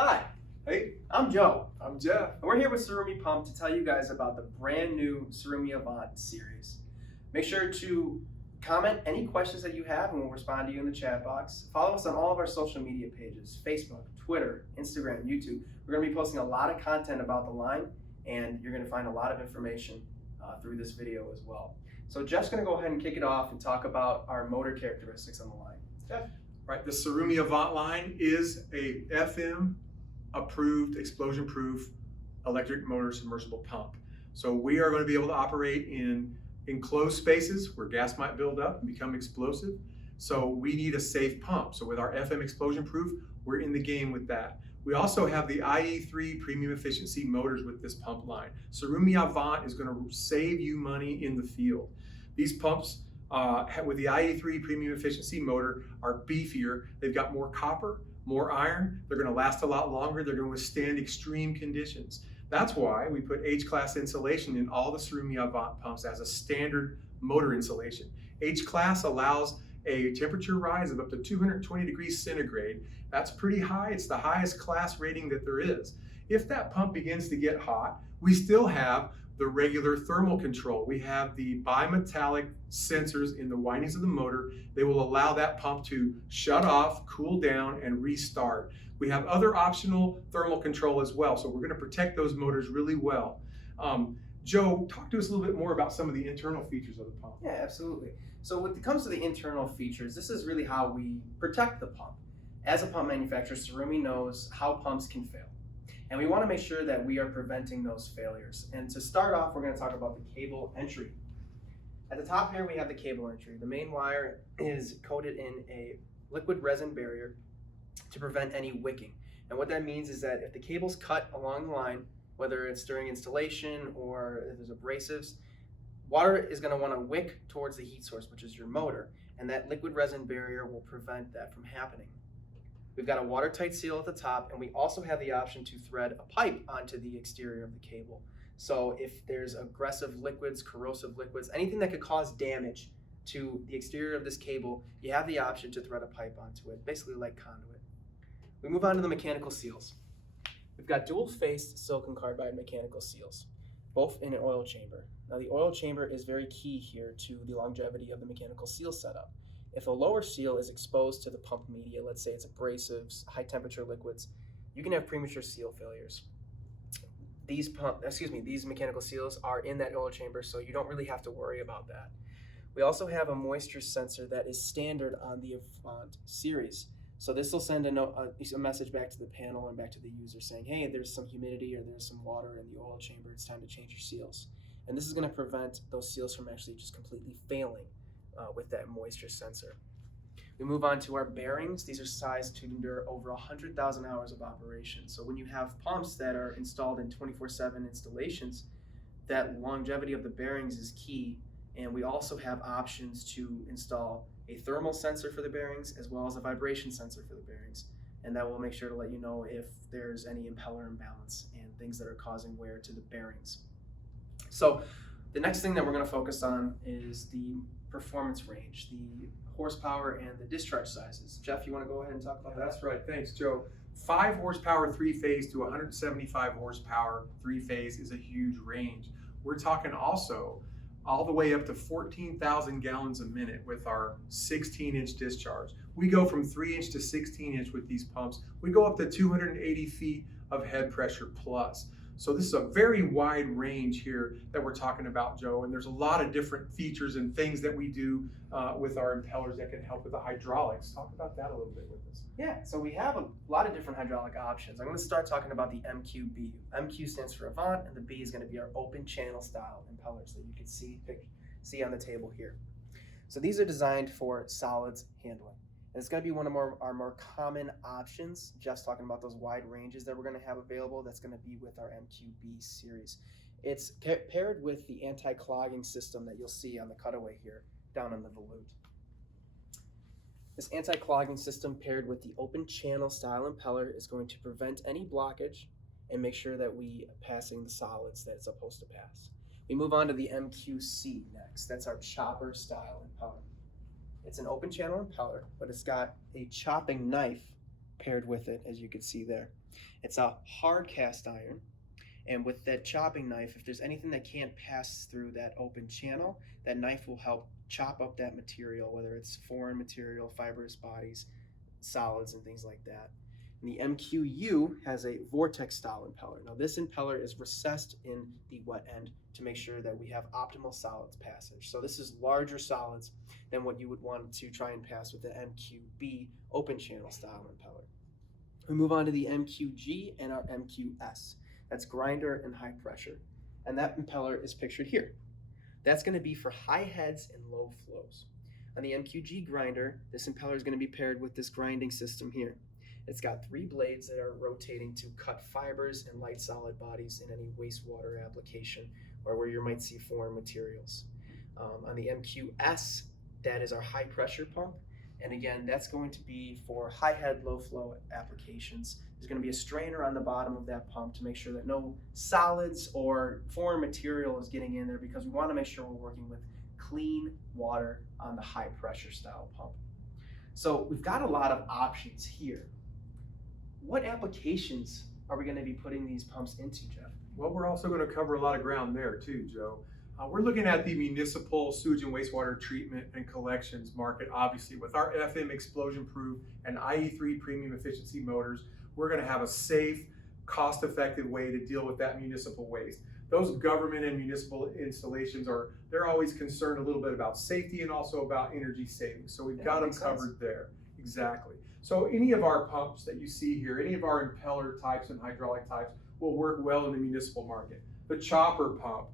Hi, Hey, I'm Joe, I'm Jeff. and we're here with Surumi Pump to tell you guys about the brand new Surumi AVANT series. Make sure to comment any questions that you have, and we'll respond to you in the chat box. Follow us on all of our social media pages: Facebook, Twitter, Instagram, YouTube. We're going to be posting a lot of content about the line, and you're going to find a lot of information through this video as well. So Jeff's going to go ahead and kick it off and talk about our motor characteristics on the line. Jeff? Right, the Surumi AVANT line is a FM approved, explosion proof electric motor submersible pump. So we are going to be able to operate in enclosed spaces where gas might build up and become explosive. So we need a safe pump. So with our FM explosion proof, we're in the game with that. We also have the IE3 premium efficiency motors with this pump line. Surumi AVANT is going to save you money in the field. These pumps with the IE3 premium efficiency motor are beefier. They've got more copper, more iron. They're going to last a lot longer. They're going to withstand extreme conditions. That's why we put H-class insulation in all the Surumi AVANT pumps as a standard motor insulation. H-class allows a temperature rise of up to 220 degrees centigrade. That's pretty high. It's the highest class rating that there is. If that pump begins to get hot, we still have the regular thermal control. We have the bimetallic sensors in the windings of the motor. They will allow that pump to shut off, cool down, and restart. We have other optional thermal control as well, so we're going to protect those motors really well. Joe, talk to us a little bit more about some of the internal features of the pump. Yeah, absolutely. So when it comes to the internal features, this is really how we protect the pump. As a pump manufacturer, Surumi knows how pumps can fail. And we want to make sure that we are preventing those failures. And to start off, we're going to talk about the cable entry. At the top here, we have the cable entry. The main wire is coated in a liquid resin barrier to prevent any wicking. And what that means is that if the cable's cut along the line, whether it's during installation or if there's abrasives, water is going to want to wick towards the heat source, which is your motor. And that liquid resin barrier will prevent that from happening. We've got a watertight seal at the top, and we also have the option to thread a pipe onto the exterior of the cable. So if there's aggressive liquids, corrosive liquids, anything that could cause damage to the exterior of this cable, you have the option to thread a pipe onto it, basically like conduit. We move on to the mechanical seals. We've got dual-faced silicon carbide mechanical seals, both in an oil chamber. Now the oil chamber is very key here to the longevity of the mechanical seal setup. If a lower seal is exposed to the pump media, let's say it's abrasives, high temperature liquids, you can have premature seal failures. These mechanical seals are in that oil chamber, so you don't really have to worry about that. We also have a moisture sensor that is standard on the AVANT series. So this will send a message back to the panel and back to the user saying, hey, there's some humidity or there's some water in the oil chamber, it's time to change your seals. And this is going to prevent those seals from actually just completely failing with that moisture sensor. We move on to our bearings. These are sized to endure over 100,000 hours of operation. So when you have pumps that are installed in 24/7 installations, that longevity of the bearings is key. And we also have options to install a thermal sensor for the bearings as well as a vibration sensor for the bearings. And that will make sure to let you know if there's any impeller imbalance and things that are causing wear to the bearings. So the next thing that we're going to focus on is the performance range, the horsepower and the discharge sizes. Jeff, you want to go ahead and talk about that? That's right, thanks Joe. 5 horsepower 3-phase to 175 horsepower 3-phase is a huge range. We're talking also all the way up to 14,000 gallons a minute with our 16-inch discharge. We go from 3-inch to 16-inch with these pumps. We go up to 280 feet of head pressure plus. So this is a very wide range here that we're talking about, Joe, and there's a lot of different features and things that we do with our impellers that can help with the hydraulics. Talk about that a little bit with us. Yeah, so we have a lot of different hydraulic options. I'm going to start talking about the MQB. MQ stands for Avant, and the B is going to be our open channel style impellers that you can see on the table here. So these are designed for solids handling. And it's going to be one of our more common options. Jeff's talking about those wide ranges that we're going to have available. That's going to be with our MQB series. It's paired with the anti-clogging system that you'll see on the cutaway here down on the volute. This anti-clogging system paired with the open channel style impeller is going to prevent any blockage and make sure that we are passing the solids that it's supposed to pass. We move on to the MQC next. That's our chopper style impeller. It's an open channel impeller, but it's got a chopping knife paired with it, as you can see there. It's a hard cast iron, and with that chopping knife, if there's anything that can't pass through that open channel, that knife will help chop up that material, whether it's foreign material, fibrous bodies, solids, and things like that. And the MQU has a vortex style impeller. Now this impeller is recessed in the wet end to make sure that we have optimal solids passage. So this is larger solids than what you would want to try and pass with the MQB open channel style impeller. We move on to the MQG and our MQS. That's grinder and high pressure. And that impeller is pictured here. That's going to be for high heads and low flows. On the MQG grinder, this impeller is going to be paired with this grinding system here. It's got 3 blades that are rotating to cut fibers and light solid bodies in any wastewater application or where you might see foreign materials. On the MQS, that is our high pressure pump. And again, that's going to be for high head, low flow applications. There's going to be a strainer on the bottom of that pump to make sure that no solids or foreign material is getting in there, because we want to make sure we're working with clean water on the high pressure style pump. So we've got a lot of options here. What applications are we going to be putting these pumps into, Jeff? Well, we're also going to cover a lot of ground there too, Joe. We're looking at the municipal sewage and wastewater treatment and collections market. Obviously, with our FM explosion-proof and IE3 premium efficiency motors, we're going to have a safe, cost-effective way to deal with that municipal waste. Those government and municipal installations they're always concerned a little bit about safety and also about energy savings. So we've got them covered there. Exactly. So any of our pumps that you see here, any of our impeller types and hydraulic types will work well in the municipal market. The chopper pump,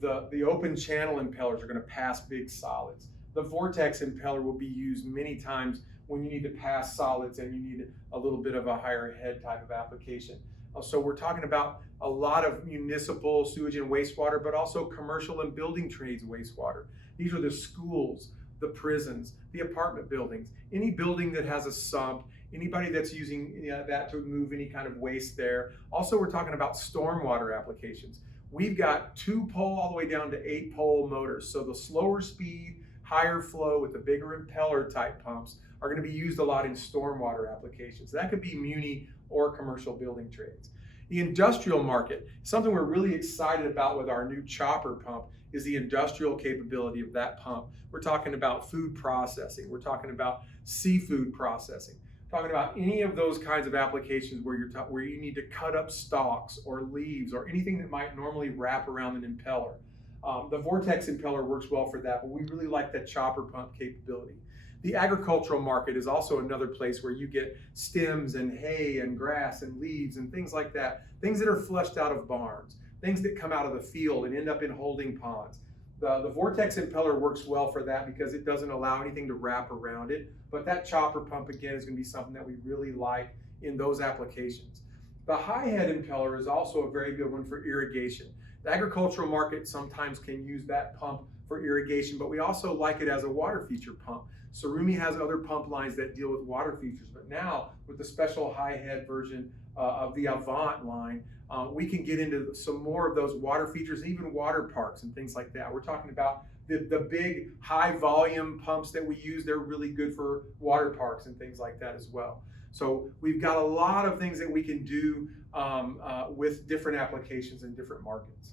the open channel impellers are going to pass big solids. The vortex impeller will be used many times when you need to pass solids and you need a little bit of a higher head type of application. So we're talking about a lot of municipal sewage and wastewater, but also commercial and building trades wastewater. These are the schools, the prisons, the apartment buildings, any building that has a sump, anybody that's using that to move any kind of waste there. Also, we're talking about stormwater applications. We've got 2-pole all the way down to 8-pole motors. So the slower speed, higher flow with the bigger impeller type pumps are going to be used a lot in stormwater applications. That could be muni or commercial building trades. The industrial market, something we're really excited about with our new chopper pump, is the industrial capability of that pump. We're talking about food processing. We're talking about seafood processing. Talking about any of those kinds of applications where you need to cut up stalks or leaves or anything that might normally wrap around an impeller. The vortex impeller works well for that, but we really like that chopper pump capability. The agricultural market is also another place where you get stems and hay and grass and leaves and things like that, things that are flushed out of barns, things that come out of the field and end up in holding ponds. The vortex impeller works well for that because it doesn't allow anything to wrap around it, but that chopper pump again is going to be something that we really like in those applications. The high head impeller is also a very good one for irrigation. The agricultural market sometimes can use that pump for irrigation, but we also like it as a water feature pump. Surumi has other pump lines that deal with water features, but now with the special high head version of the AVANT line, we can get into some more of those water features, even water parks and things like that. We're talking about the big high volume pumps that we use. They're really good for water parks and things like that as well. So we've got a lot of things that we can do with different applications in different markets.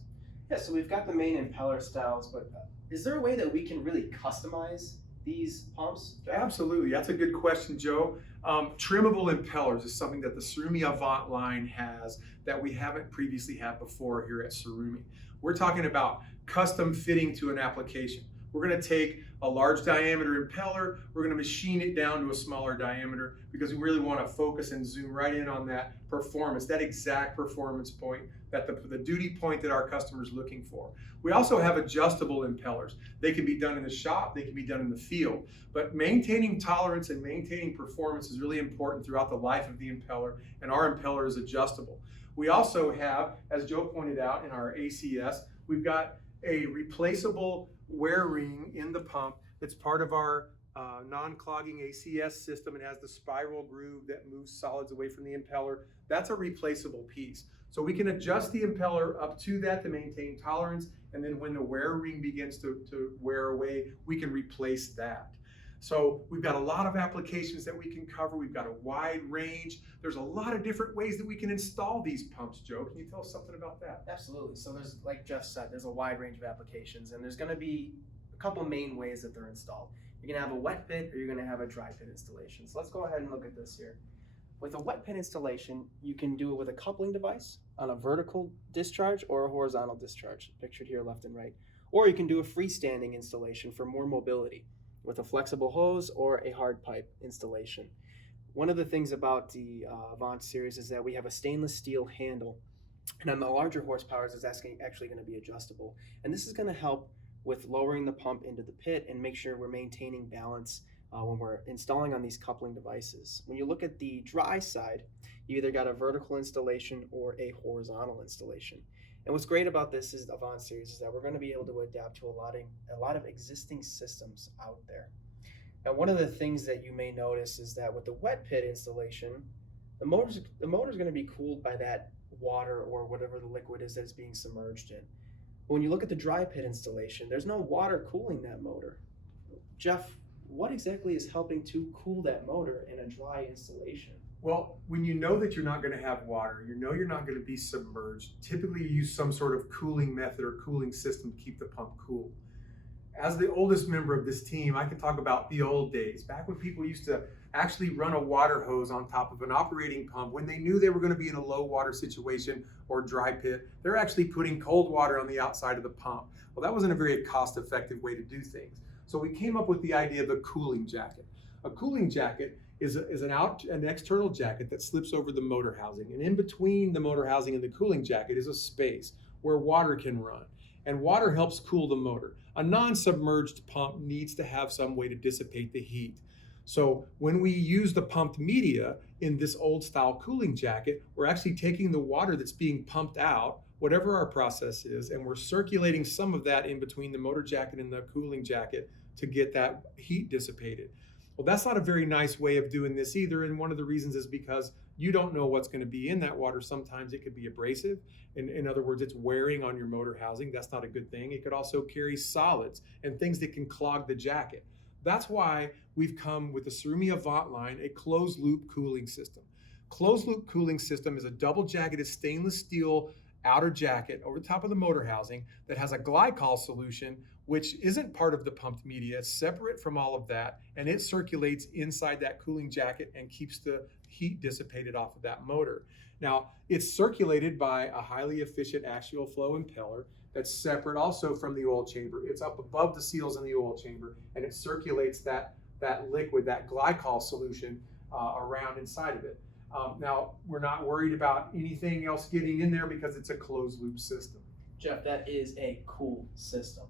Yeah, so we've got the main impeller styles, but is there a way that we can really customize these pumps? Absolutely, that's a good question, Joe. Trimmable impellers is something that the Surumi Avant line has that we haven't previously had before here at Surumi. We're talking about custom fitting to an application. We're going to take a large diameter impeller, we're going to machine it down to a smaller diameter because we really want to focus and zoom right in on that performance, that exact performance point, that the duty point that our customer is looking for. We also have adjustable impellers. They can be done in the shop, they can be done in the field, but maintaining tolerance and maintaining performance is really important throughout the life of the impeller, and our impeller is adjustable. We also have, as Joe pointed out in our ACS, we've got a replaceable wear ring in the pump that's part of our non-clogging ACS system. It has the spiral groove that moves solids away from the impeller. That's a replaceable piece. So we can adjust the impeller up to that to maintain tolerance, and then when the wear ring begins to wear away, we can replace that. So we've got a lot of applications that we can cover. We've got a wide range. There's a lot of different ways that we can install these pumps. Joe, can you tell us something about that? Absolutely. So there's, like Jeff said, there's a wide range of applications, and there's going to be a couple main ways that they're installed. You're going to have a wet pit or you're going to have a dry pit installation. So let's go ahead and look at this here. With a wet pit installation, you can do it with a coupling device on a vertical discharge or a horizontal discharge, pictured here left and right. Or you can do a freestanding installation for more mobility with a flexible hose or a hard pipe installation. One of the things about the AVANT series is that we have a stainless steel handle, and on the larger horsepowers it's actually going to be adjustable. And this is going to help with lowering the pump into the pit and make sure we're maintaining balance when we're installing on these coupling devices. When you look at the dry side, you either got a vertical installation or a horizontal installation. And what's great about this is the AVANT series is that we're going to be able to adapt to a lot of existing systems out there. Now, one of the things that you may notice is that with the wet pit installation, the motor's going to be cooled by that water or whatever the liquid is that's being submerged in. But when you look at the dry pit installation, there's no water cooling that motor. Jeff, what exactly is helping to cool that motor in a dry installation? Well, when you know that you're not going to have water, you know you're not going to be submerged, typically you use some sort of cooling method or cooling system to keep the pump cool. As the oldest member of this team, I can talk about the old days, back when people used to actually run a water hose on top of an operating pump when they knew they were going to be in a low water situation or dry pit. They're actually putting cold water on the outside of the pump. Well, that wasn't a very cost-effective way to do things. So we came up with the idea of the cooling jacket. A cooling jacket is an external jacket that slips over the motor housing. And in between the motor housing and the cooling jacket is a space where water can run. And water helps cool the motor. A non-submerged pump needs to have some way to dissipate the heat. So when we use the pumped media in this old style cooling jacket, we're actually taking the water that's being pumped out, whatever our process is, and we're circulating some of that in between the motor jacket and the cooling jacket to get that heat dissipated. Well, that's not a very nice way of doing this either, and one of the reasons is because you don't know what's going to be in that water. Sometimes it could be abrasive. In other words, it's wearing on your motor housing. That's not a good thing. It could also carry solids and things that can clog the jacket. That's why we've come with the Surumi AVANT line, a closed loop cooling system. Closed loop cooling system is a double jacketed stainless steel outer jacket over the top of the motor housing that has a glycol solution, which isn't part of the pumped media. It's separate from all of that, and it circulates inside that cooling jacket and keeps the heat dissipated off of that motor. Now, it's circulated by a highly efficient axial flow impeller that's separate also from the oil chamber. It's up above the seals in the oil chamber, and it circulates that liquid, that glycol solution around inside of it. Now, we're not worried about anything else getting in there because it's a closed loop system. Jeff, that is a cool system.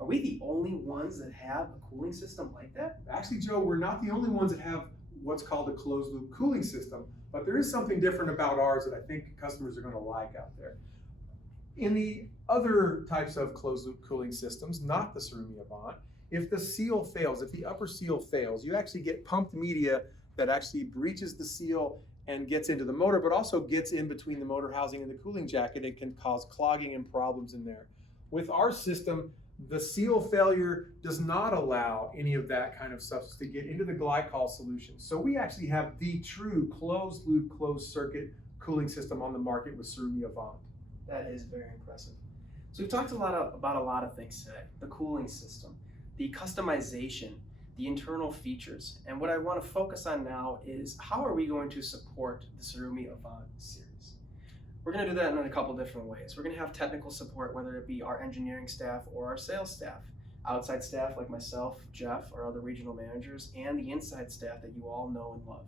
Are we the only ones that have a cooling system like that? Actually, Joe, we're not the only ones that have what's called a closed loop cooling system, but there is something different about ours that I think customers are going to like out there. In the other types of closed loop cooling systems, not the Surumi AVANT, if the seal fails, if the upper seal fails, you actually get pumped media that actually breaches the seal and gets into the motor, but also gets in between the motor housing and the cooling jacket and can cause clogging and problems in there. With our system, the seal failure does not allow any of that kind of substance to get into the glycol solution. So we actually have the true closed loop, closed circuit cooling system on the market with Surumi AVANT. That is very impressive. So we've talked about a lot of things today. The cooling system, the customization, the internal features. And what I want to focus on now is how are we going to support the Surumi AVANT series? We're going to do that in a couple different ways. We're going to have technical support, whether it be our engineering staff or our sales staff, outside staff like myself, Jeff, our other regional managers, and the inside staff that you all know and love.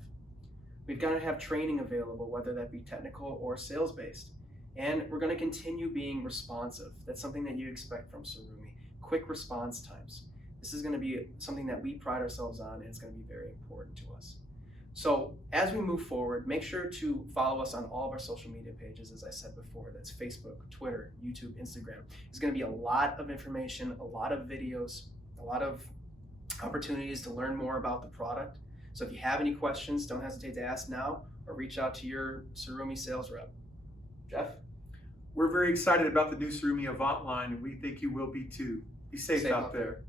We've got to have training available, whether that be technical or sales-based. And we're going to continue being responsive. That's something that you expect from Surumi. Quick response times. This is going to be something that we pride ourselves on, and it's going to be very important to us. So as we move forward, make sure to follow us on all of our social media pages, as I said before. That's Facebook, Twitter, YouTube, Instagram. There's going to be a lot of information, a lot of videos, a lot of opportunities to learn more about the product. So if you have any questions, don't hesitate to ask now or reach out to your Surumi sales rep. Jeff? We're very excited about the new Surumi AVANT line, and we think you will be too. Be safe out there.